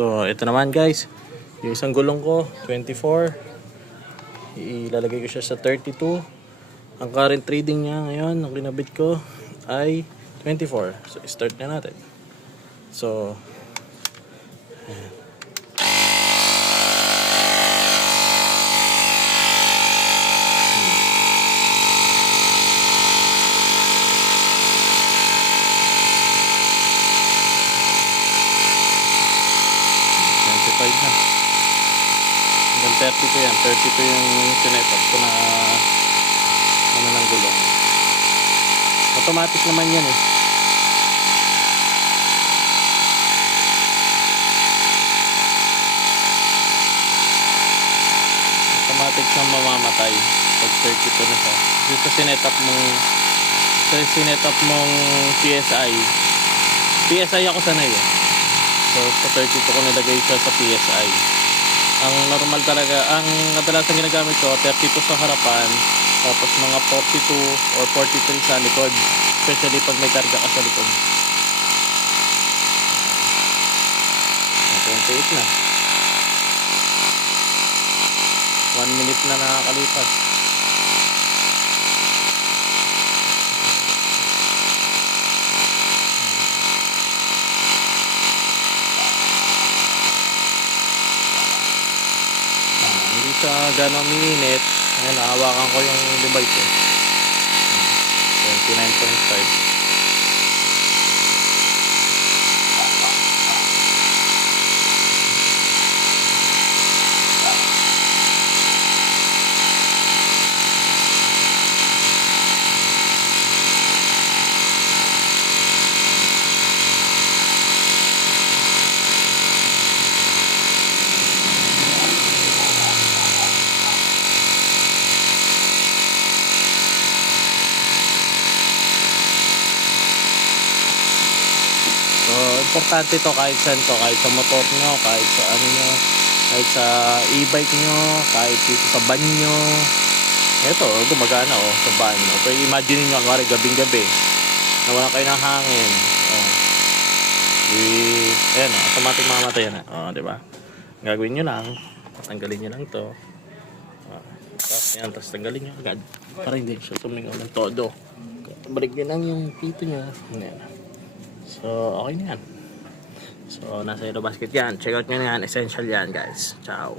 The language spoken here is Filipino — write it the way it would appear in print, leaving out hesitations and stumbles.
So, ito naman guys. Yung isang gulong ko, 24. Ilalagay ko siya sa 32. Ang current reading niya ngayon, ang kinabit ko, ay 24. So, start na natin. So, ayan. Na. Hanggang 32 yan. 32 yung sinetup ko na ano ng gulong. Automatic naman yan eh. Automatic siyang mamamatay pag 32 na siya. Dito sinetup mong PSI. PSI ako sanay eh. So, sa 32 ko nilagay siya sa PSI. Ang normal talaga, ang kadalasan ginagamit ko, 32 sa harapan, tapos mga 42 or 43 sa likod. Especially pag may karga ka sa likod. 28 na. 1 minute na nakakalipas. Sa ganong minute, ayan, nakahawakan ko yung device eh. 29.5. So, importante to kahit saan to, kahit sa motor nyo, kahit sa ano nyo, kahit sa e-bike nyo, kahit dito sa van nyo. Ito, gumagana sa van. Okay, imagine nyo, kunwari gabing-gabi, nawala kayo ng hangin. Ayan, automatic mamatay yan. Diba? Gagawin nyo lang, tanggalin nyo lang to. Tapos tanggalin nyo agad para hindi siya tumingaw ng todo. Balik nyo lang yung pito nyo. Ayan. So, okay na yan. So, nasa Yellow Basket yan. Check out nyo na yan. Essential yan, guys. Ciao.